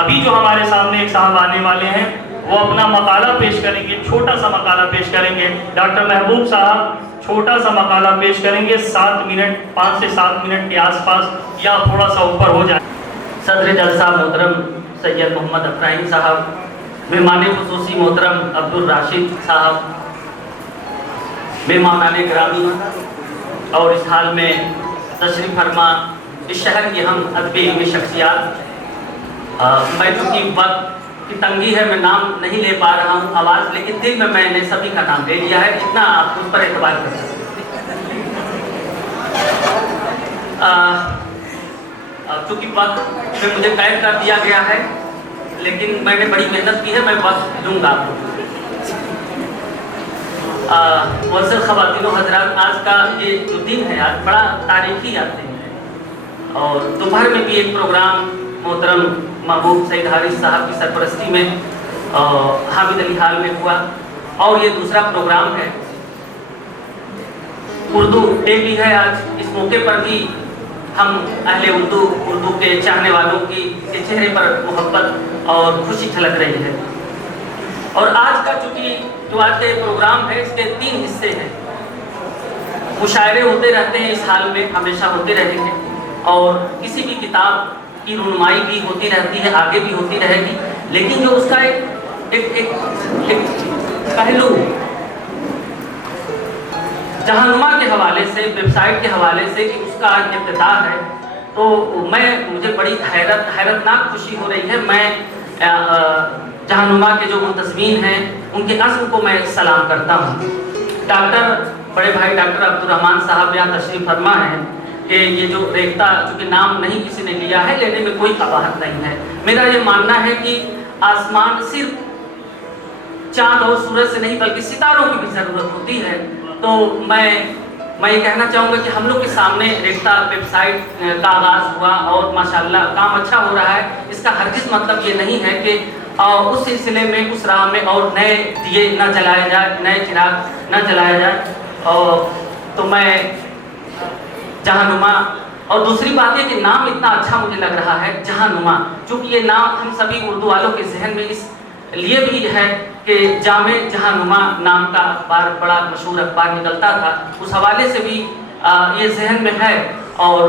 ابھی جو ہمارے سامنے ایک صاحب آنے والے ہیں وہ اپنا مقالہ پیش کریں گے، چھوٹا سا مقالہ پیش کریں گے. ڈاکٹر محبوب صاحب چھوٹا سا مقالہ پیش کریں گے، 7 منٹ، 5 سے 7 منٹ کے آس پاس یا تھوڑا سا اوپر ہو جائے. صدر جلسہ محترم سید محمد افراہیم صاحب، مہمان خصوصی محترم عبدالراشد صاحب، مہمانان گرامی اور اس حال میں تشریف فرما اس شہر کی ہم ادبی علمی شخصیات. میں چونکہ وقت کی تنگی ہے میں نام نہیں لے پا رہا ہوں آواز، لیکن دل میں نے سبھی کا نام لے لیا ہے، اتنا آپ اس پر اعتبار کر سکتے. چونکہ وقت میں مجھے قید کر دیا گیا ہے، لیکن میں نے بڑی محنت کی ہے، میں وقت دوں گا آپ کو. معزز خواتین و حضرات، آج کا یہ جو دن ہے آج بڑا تاریخی دن ہے، اور دوپہر میں بھی ایک پروگرام محترم محبوب سعید حارث صاحب کی سرپرستی میں حامد علی ہال میں ہوا، اور یہ دوسرا پروگرام ہے. اردو ڈے بھی ہے آج. اس موقع پر بھی ہم اہل اردو کے چاہنے والوں کے چہرے پر محبت اور خوشی جھلک رہی ہے. اور آج کا چونکہ جو آج کا یہ پروگرام ہے اس کے 3 حصے ہیں. مشاعرے ہوتے رہتے ہیں اس حال میں، ہمیشہ ہوتے رہیں گے، اور کسی بھی کتاب کی رونمائی بھی ہوتی رہتی ہے، آگے بھی ہوتی رہے گی. لیکن جو اس کا ایک پہلو جہانما کے حوالے سے، ویب سائٹ کے حوالے سے کہ اس کا آج افتتاح ہے، تو مجھے بڑی حیرتناک خوشی ہو رہی ہے. میں جہانما کے جو منتظمین ہیں ان کے عزم کو میں سلام کرتا ہوں. بڑے بھائی ڈاکٹر عبدالرحمان صاحب یہاں تشریف فرما ہیں کہ یہ جو ریختہ چونکہ نام نہیں کسی نے لیا ہے، لینے میں کوئی قباحت نہیں ہے. میرا یہ ماننا ہے کہ آسمان صرف چاند اور سورج سے نہیں بلکہ ستاروں کی بھی ضرورت ہوتی ہے. تو میں یہ کہنا چاہوں گا کہ ہم لوگ کے سامنے ریختہ ویب سائٹ کا آغاز ہوا اور ماشاءاللہ کام اچھا ہو رہا ہے. اس کا ہرگز مطلب یہ نہیں ہے کہ اس سلسلے میں اس راہ میں اور نئے دیے نہ جلائے جائے، نئے چراغ نہ جلایا جائے. تو میں جہانما، اور دوسری بات یہ کہ نام اتنا اچھا مجھے لگ رہا ہے جہانما، چونکہ یہ نام ہم سبھی اردو والوں کے ذہن میں اس لیے بھی ہے کہ جامع جہانما نام کا اخبار بڑا مشہور اخبار نکلتا تھا، اس حوالے سے بھی یہ ذہن میں ہے. اور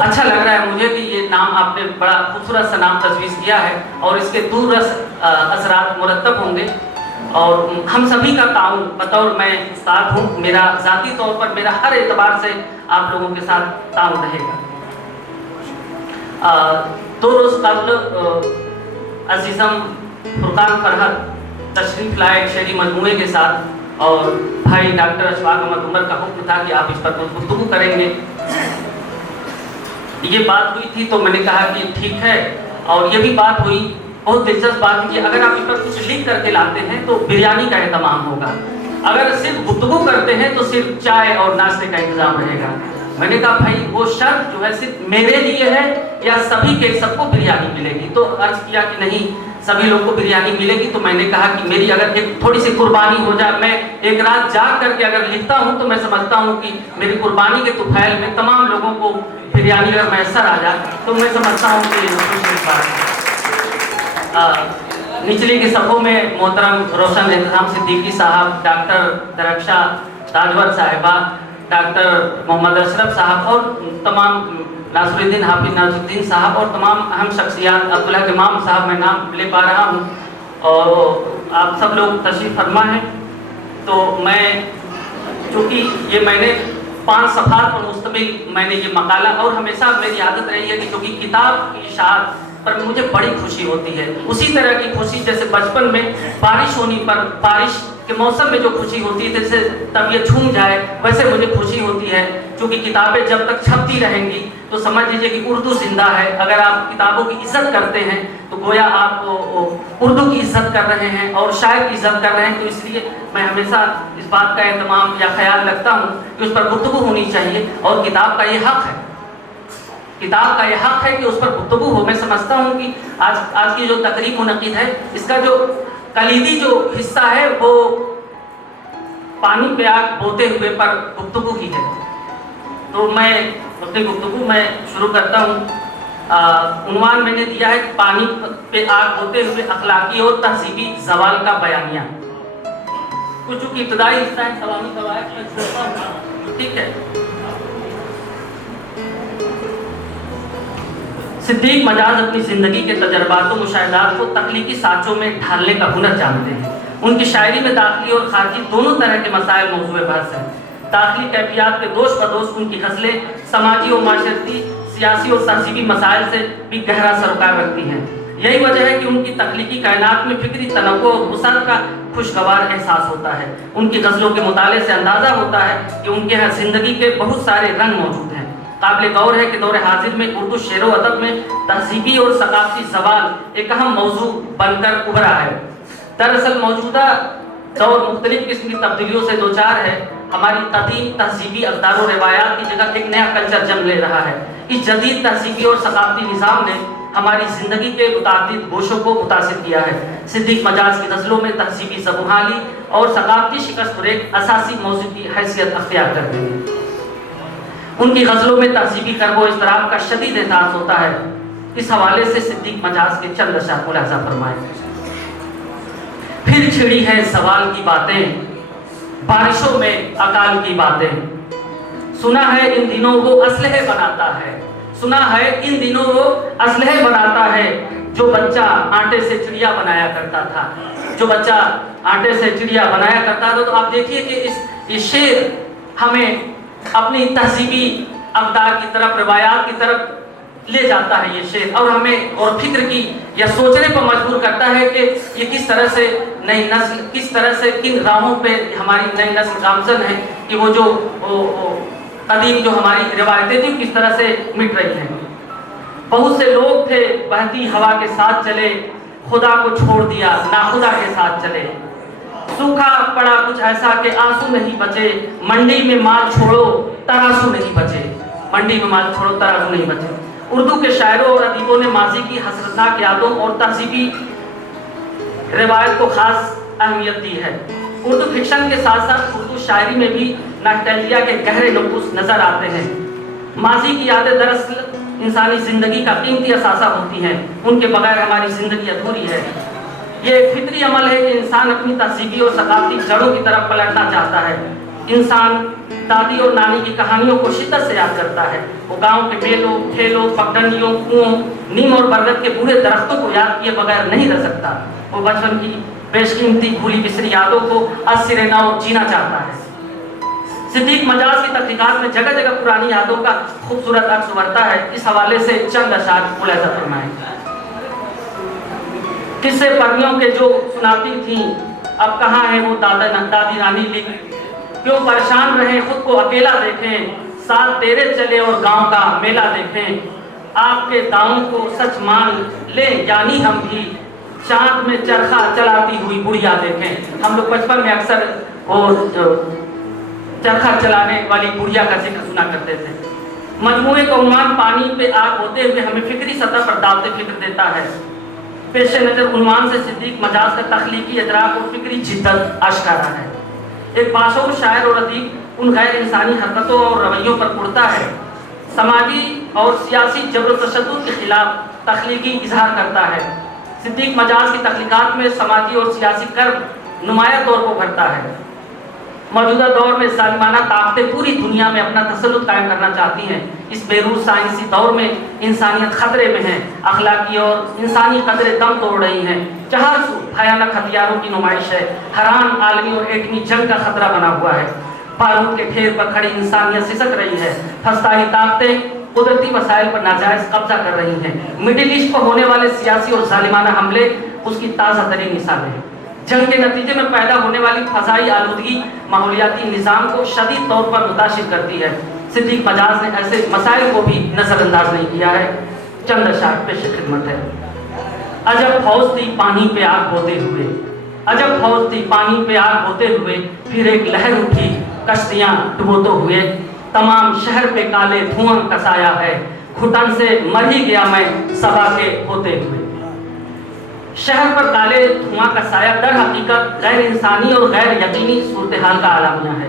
اچھا لگ رہا ہے مجھے کہ یہ نام آپ نے بڑا خوبصورت سا نام تجویز کیا ہے، اور اس کے دور رس اثرات مرتب ہوں گے. اور ہم سبھی کا تعاون، بطور میں استاد ہوں، میرا ذاتی طور پر میرا ہر اعتبار سے آپ لوگوں کے ساتھ تعاون رہے گا. 2 روز قبل عزیزم فرقان فرحت تشریف لائے شعری مجموعے کے ساتھ، اور بھائی ڈاکٹر اشفاق احمد عمر کا حکم تھا کہ آپ اس پر گفتگو کریں گے. یہ بات ہوئی تھی تو میں نے کہا کہ ٹھیک ہے، اور یہ بھی بات ہوئی، بہت دلچسپ بات ہے کہ اگر آپ اس پر کچھ لکھ کر کے لاتے ہیں تو بریانی کا اہتمام ہوگا، اگر صرف گفتگو کرتے ہیں تو صرف چائے اور ناشتے کا انتظام رہے گا. میں نے کہا بھائی وہ شرط جو ہے صرف میرے لیے ہے یا سب کو بریانی ملے گی؟ تو عرض کیا کہ نہیں، سبھی لوگ کو بریانی ملے گی. تو میں نے کہا کہ میری اگر ایک تھوڑی سی قربانی ہو جائے، میں ایک رات جاگ کر کے اگر لکھتا ہوں تو میں سمجھتا ہوں کہ میری قربانی کے طفیل میں تمام لوگوں کو بریانی اگر میسر آ جائے تو میں سمجھتا ہوں کہ یہ خوشی بات ہے. نچلی کے صفوں میں محترم روشن احترام صدیقی صاحب، ڈاکٹر درخشا تاجور صاحبہ، ڈاکٹر محمد اشرف صاحب، اور تمام ناصر الدین حافظ ناصر الدین صاحب، اور تمام اہم شخصیات، عبداللہ امام صاحب میں نام لے پا رہا ہوں، اور آپ سب لوگ تشریف فرما ہیں. تو میں چونکہ یہ میں نے 5 صفحات پر مشتمل میں نے یہ مقالہ، اور ہمیشہ میری عادت رہی ہے کہ چونکہ کتاب کی اشاعت پر مجھے بڑی خوشی ہوتی ہے، اسی طرح کی خوشی جیسے بچپن میں بارش ہونے پر، بارش کے موسم میں جو خوشی ہوتی ہے جیسے طبیعت جھوم جائے، ویسے مجھے خوشی ہوتی ہے. چونکہ کتابیں جب تک چھپتی رہیں گی تو سمجھ لیجیے کہ اردو زندہ ہے. اگر آپ کتابوں کی عزت کرتے ہیں تو گویا آپ اردو کی عزت کر رہے ہیں اور شاعر کی عزت کر رہے ہیں. تو اس لیے میں ہمیشہ اس بات کا اہتمام یا خیال رکھتا ہوں کہ اس پر گفتگو ہونی چاہیے، اور کتاب کا یہ حق ہے، کتاب کا یہ حق ہے کہ اس پر گفتگو ہو. میں سمجھتا ہوں کہ آج کی جو تقریب منعقد ہے، اس کا جو کلیدی جو حصہ ہے وہ پانی پہ آگ بوتے ہوئے پر گفتگو ہی ہے. تو میں اپنی گفتگو میں شروع کرتا ہوں. عنوان میں نے دیا ہے پانی پہ آگ ہوتے ہوئے اخلاقی اور تہذیبی زوال کا بیانیہ. کچھ چونکہ ابتدائی حصہ ہے سوامی قواعد میں چھوڑتا ہوں. ٹھیک ہے. صدیق مجاز اپنی زندگی کے تجربات و مشاہدات کو تخلیقی سانچوں میں ڈھالنے کا ہنر جانتے ہیں. ان کی شاعری میں داخلی اور خارجی دونوں طرح کے مسائل موضوع بحث ہیں. داخلی کیفیات کے دوش بدوش ان کی غزلیں سماجی و معاشرتی، سیاسی اور تہذیبی مسائل سے بھی گہرا سروکار رکھتی ہیں. یہی وجہ ہے کہ ان کی تخلیقی کائنات میں فکری تنوع اور وسعت کا خوشگوار احساس ہوتا ہے. ان کی غزلوں کے مطالعے سے اندازہ ہوتا ہے کہ ان کے یہاں زندگی کے بہت سارے رنگ موجود ہیں. قابل غور ہے کہ دور حاضر میں اردو شعر و ادب میں تہذیبی اور ثقافتی زوال ایک اہم موضوع بن کر ابھرا ہے. دراصل موجودہ دور مختلف قسم کی تبدیلیوں سے دوچار ہے. ہماری قدیم تہذیبی اقدار و روایات کی جگہ ایک نیا کلچر جنم لے رہا ہے. اس جدید تہذیبی اور ثقافتی نظام نے ہماری زندگی کے متعدد گوشوں کو متاثر کیا ہے. صدیق مجاز کی غزلوں میں تہذیبی زبونحالی اور ثقافتی شکست ایک اساسی موضوع کی حیثیت اختیار کرتے ہیں. ان کی غزلوں میں تہذیبی کرب و اضطراب کا شدید احساس ہوتا ہے. اس حوالے سے صدیق مجاز کے چند اشعار ملاحظہ فرمائیں. پھر چھڑی ہے زوال کی باتیں، بارشوں میں اکال کی باتیں. سنا ہے ان دنوں وہ اسلحے بناتا ہے، سنا ہے ان دنوں وہ اسلحے بناتا ہے. جو بچہ آٹے سے چڑیا بنایا کرتا تھا، جو بچہ آٹے سے چڑیا بنایا کرتا تھا. تو آپ دیکھیے کہ یہ شعر ہمیں اپنی تہذیبی اقدار کی طرف، روایات کی طرف لے جاتا ہے یہ شعر، اور ہمیں اور فکر کی یا سوچنے پر مجبور کرتا ہے کہ یہ کس طرح سے نئی نسل، کس طرح سے کن راہوں پہ ہماری نئی نسل گامزن ہے کہ وہ جو قدیم جو ہماری روایتیں تھیں کس طرح سے مٹ رہی ہیں. بہت سے لوگ تھے بہتی ہوا کے ساتھ چلے، خدا کو چھوڑ دیا ناخدا کے ساتھ چلے. سوکھا پڑا کچھ ایسا کہ آنسو نہیں بچے، منڈی میں مال چھوڑو ترازو نہیں بچے. منڈی میں مال چھوڑو ترازو نہیں بچے. اردو کے شاعروں اور ادیبوں نے ماضی کی حسرتناک یادوں اور تہذیبی روایت کو خاص اہمیت دی ہے. اردو فکشن کے ساتھ ساتھ اردو شاعری میں بھی ناسٹیلجیا کے گہرے نقوش نظر آتے ہیں. ماضی کی یادیں دراصل انسانی زندگی کا قیمتی اثاثہ ہوتی ہیں. ان کے بغیر ہماری زندگی ادھوری ہے. یہ ایک فطری عمل ہے کہ انسان اپنی تہذیبی اور ثقافتی جڑوں کی طرف پلٹنا چاہتا ہے. انسان دادی اور نانی کی کہانیوں کو شدت سے یاد کرتا ہے. وہ گاؤں کے میلوں، کھیلوں، پگڈنڈیوں، کنووں، نیم اور برگد کے بوڑھے درختوں کو یاد کیے بغیر نہیں رہ سکتا. وہ بچپن کی بیش قیمتی بھولی بسری یادوں کو از سرے نو جینا چاہتا ہے. صدیق مجاز کی تحقیقات میں جگہ جگہ پرانی یادوں کا خوبصورت عکس ابھرتا ہے. اس حوالے سے چند اشعار ملاحظہ فرمائیں. قصے پرنیوں کے جو سناتی تھیں اب کہاں ہے وہ دادی نانی لکھ. کیوں پریشان رہیں خود کو اکیلا دیکھیں، ساتھ تیرے چلے اور گاؤں کا میلہ دیکھیں. آپ کے داؤں کو سچ مان لیں یعنی ہم بھی، چاند میں چرخہ چلاتی ہوئی بڑھیا دیکھیں. ہم لوگ بچپن میں اکثر اور چرخہ چلانے والی بڑھیا کا ذکر سنا کرتے تھے. مجموعے کا عنوان پانی پہ آگ ہوتے ہوئے ہمیں فکری سطح پر دعوت فکر دیتا ہے. پیش نظر عنوان سے صدیق مجاز کا تخلیقی ادراک اور فکری جدت آشکارا ہے. ایک باشعور شاعر اور ادیب ان غیر انسانی حرکتوں اور رویوں پر اڑتا ہے. سماجی اور سیاسی جبر و تشدد کے خلاف تخلیقی اظہار کرتا ہے. صدیق مجاز کی تخلیقات میں سماجی اور سیاسی کرب نمایاں طور پر ابھرتا ہے. موجودہ دور میں ظالمانہ طاقتیں پوری دنیا میں اپنا تسلط قائم کرنا چاہتی ہیں. اس بیروز سائنسی دور میں انسانیت خطرے میں ہے. اخلاقی اور انسانی قدریں دم توڑ رہی ہیں. چہار سو بھیانک ہتھیاروں کی نمائش ہے. حیران عالمی اور ایٹمی جنگ کا خطرہ بنا ہوا ہے. بارود کے ڈھیر پر کھڑی انسانیت سسک رہی ہے. پھسطائی طاقتیں قدرتی وسائل پر ناجائز قبضہ کر رہی ہیں. مڈل ایسٹ پر ہونے والے سیاسی اور ظالمانہ حملے اس کی تازہ ترین مثالیں ہیں. جنگ کے نتیجے میں پیدا ہونے والی فضائی آلودگی ماحولیاتی نظام کو شدید طور پر متاثر کرتی ہے. صدیق مجاز نے ایسے مسائل کو بھی نظر انداز نہیں کیا ہے. چند اشعار پیش خدمت ہے. عجب فوج تھی پانی پہ آگ ہوتے ہوئے، عجب فوج تھی پانی پہ آگ ہوتے ہوئے، پھر ایک لہر اٹھی کشتیاں ڈبوتے ہوئے. تمام شہر پہ کالے دھواں کا سایہ ہے، گھٹن سے مر ہی گیا میں صبا کے ہوتے ہوئے. شہر پر کالے دھواں کا سایہ در حقیقت غیر انسانی اور غیر یقینی صورتحال کا اعلامیہ ہے.